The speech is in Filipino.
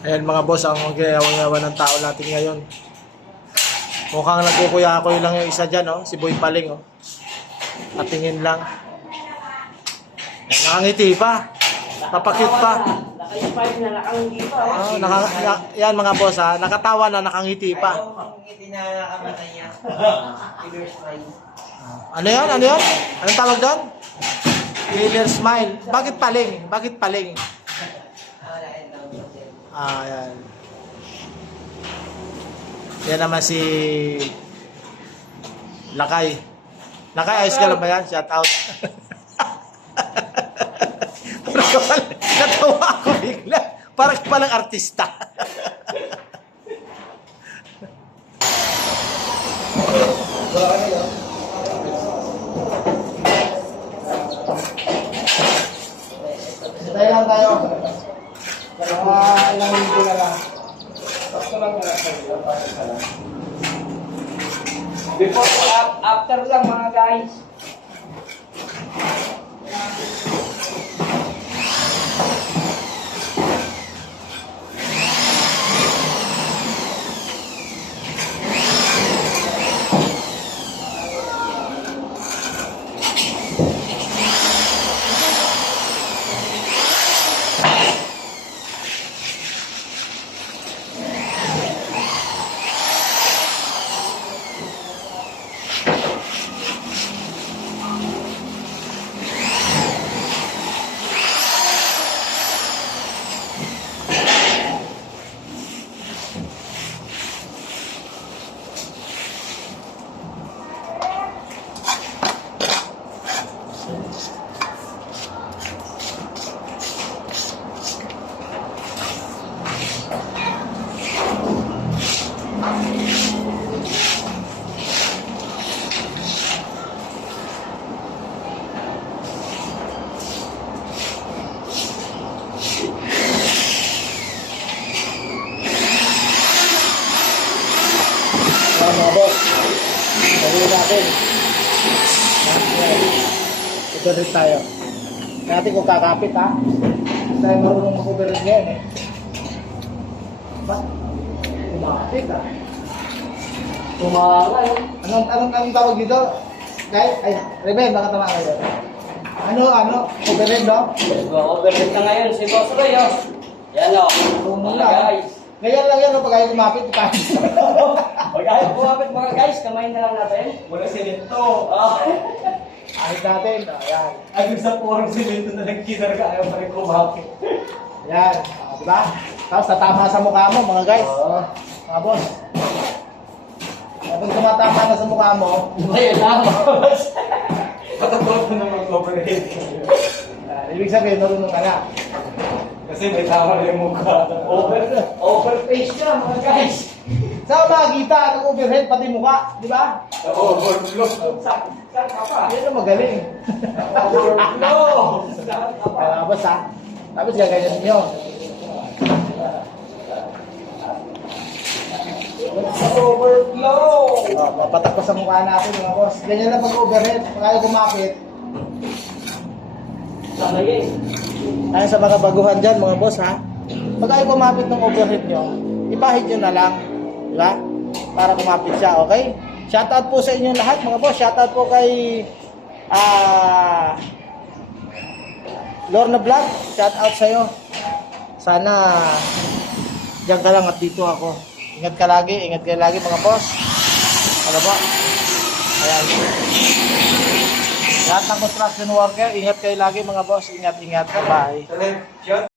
Ayan mga boss, ang ginagawa ng tao natin ngayon. Mukhang nagkukuya-kuya lang yung isa dyan, oh. Si Boy Paling, oh. Patingin lang. Ayan, nakangiti pa. Papakit pa. Nakayipay na nakangiti pa. Yan mga boss, ha. Nakatawa na, nakangiti pa. Nakangiti na nakamatay niya. Killer smile. Ano yan? Ano yan? Anong tawag doon? Killer smile. Bakit paling? Bakit paling? Yan. Yan naman si Lakay. Lakay, ayos ka lang ba yan? Shout out. Natawa ako bigla. Parang palang artista. Tayo lang tayo. Ilang linggo na lang. Basta lang na lang. Before, after lang mga guys. Mga boss, gawin natin. Ito rin tayo. Natin kung kakapit, ha. Tayo marunong mag-overhead ngayon, eh. Ba't? Kumapit, ha. Tumawala. Anong tawag dito? Ay, Rebel, baka tama kayo. Overhead, no? Overhead na ngayon si Boss Roy. Yan o. Mga guys. Ngayon lang yan, pag ayaw kumapit, kapit. Pag ayaw kumapit mga guys, kamay na lang natin. Wala simento. Ahit natin, ayan. Ay, sa purong simento na nagkidar ka, ayaw pa rin kumapit. Ayan, diba? Tapos tatama sa mukha mo, mga guys. Mga boss. Kapag tumatama na sa mukha mo, Ayun lang boss. Patapot mo na mag-overhead. ibig sabihin, marunong ka na. Kasi may tama na yung mukha. Overface ka mga guys. Saan makikita ang overhead, pati mukha, di ba? Overflow. Saan ka pa? Yan ang magaling. Overflow. Saan ka pa? Tapos ha, tapos gaganyan nyo. Overflow. Papatak ko sa mukha natin mga boss. Ganyan lang pag-overhead, pag ayaw kumapit. Sanay eh. Ayan sa mga baguhan dyan mga boss ha. Pag ayaw kumapit ng overhead nyo, ipahid nyo na lang. Di ba? Para kumapit siya, okay? Shoutout po sa inyo lahat mga boss. Shoutout po kay Lorna Vlog. Shoutout sa'yo. Sana diyan ka lang at dito ako. Ingat ka lagi mga boss. Ano ba? Ayan. Lahat ng construction worker, ingat kayo lagi mga boss. Ingat. Bye. Shot.